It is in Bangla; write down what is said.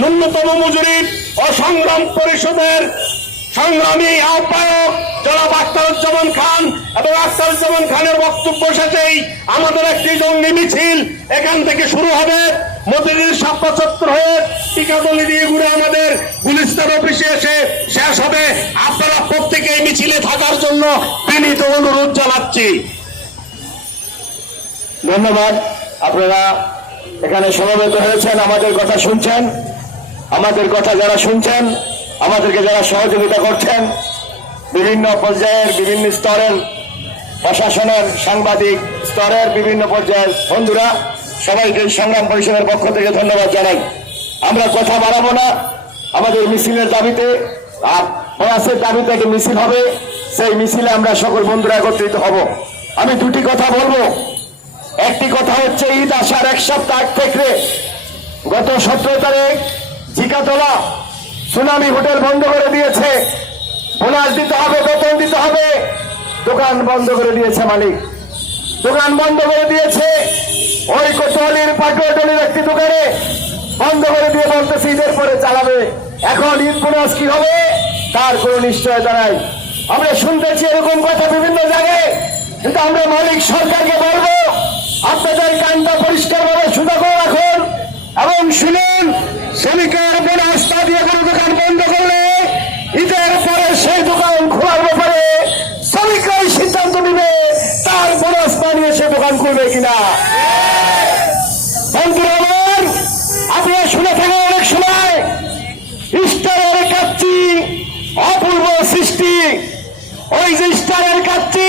ন্যূনতম মজুরি ও সংগ্রাম পরিষদের সংগ্রামী আহ্বায়ক জনাব আখতারুজ্জামান খান এবং আখতারুজ্জামান খানের বক্তব্য শেষেই আমাদের একটি জঙ্গি মিছিল এখান থেকে শুরু হবে। মতিঝিল শাপলা চত্বর হয়ে টিকাতলি দিয়ে ঘুরে আমাদের গুলিস্তান অফিসে এসে শেষ হবে। আপনারা প্রত্যেকেই মিছিলে থাকার জন্য বিনীত অনুরোধ জানাচ্ছি। ধন্যবাদ। আপনারা এখানে সমবেত হয়েছেন, আমাদের কথা শুনছেন, আমাদের কথা যারা শুনছেন, আমাদেরকে যারা সহযোগিতা করছেন, বিভিন্ন পর্যায়ের বিভিন্ন স্তরের প্রশাসনের সাংবাদিক স্তরের বিভিন্ন পর্যায়ের বন্ধুরা, সবাইকে সংগ্রাম পরিষদের পক্ষ থেকে ধন্যবাদ জানাই। আমরা কথা বাড়াবো না। আমাদের মিছিলের দাবিতে আর প্রয়াসের দাবিতে একটি মিছিল হবে, সেই মিছিলে আমরা সকল বন্ধুরা একত্রিত হব। আমি দুটি কথা বলবো। একটি কথা হচ্ছে, ঈদ আসার এক সপ্তাহ আগ থেকে গত 17 তারিখ ঝিকাতলা সুনামি হোটেল বন্ধ করে দিয়েছে। বোনাস দিতে হবে, বেতন দিতে হবে, দোকান বন্ধ করে দিয়েছে মালিক, দোকান বন্ধ করে দিয়েছে। ওই কোতোয়ালির পাটুয়াটলির একটি দোকানে বন্ধ করে দিয়ে বলতেছে ঈদের পরে চালাবে। এখন ঈদ বোনাস কি হবে তার কোনো নিশ্চয়তা নাই। আমরা শুনতেছি এরকম কথা বিভিন্ন জায়গায়, কিন্তু আমরা মালিক সরকারকে বলবো, আপনাদের কানটা পরিষ্কারভাবে সোজা করে রাখুন এবং শুনুন, শ্রমিকের বোনাস তা দিয়ে কোনো দোকান বন্ধ করলে ঈদের পরে সেই দোকান খোলার ব্যাপারে শ্রমিকরাই সিদ্ধান্ত নিবে তার বোনাস না নিয়ে সে দোকান খুলবে কিনা। বন্ধুরা আমার, আপনারা শুনে থাকেন অনেক সময় স্টারের কাচ্চি অপূর্ব সৃষ্টি। ওই যে স্টারের কাচ্চি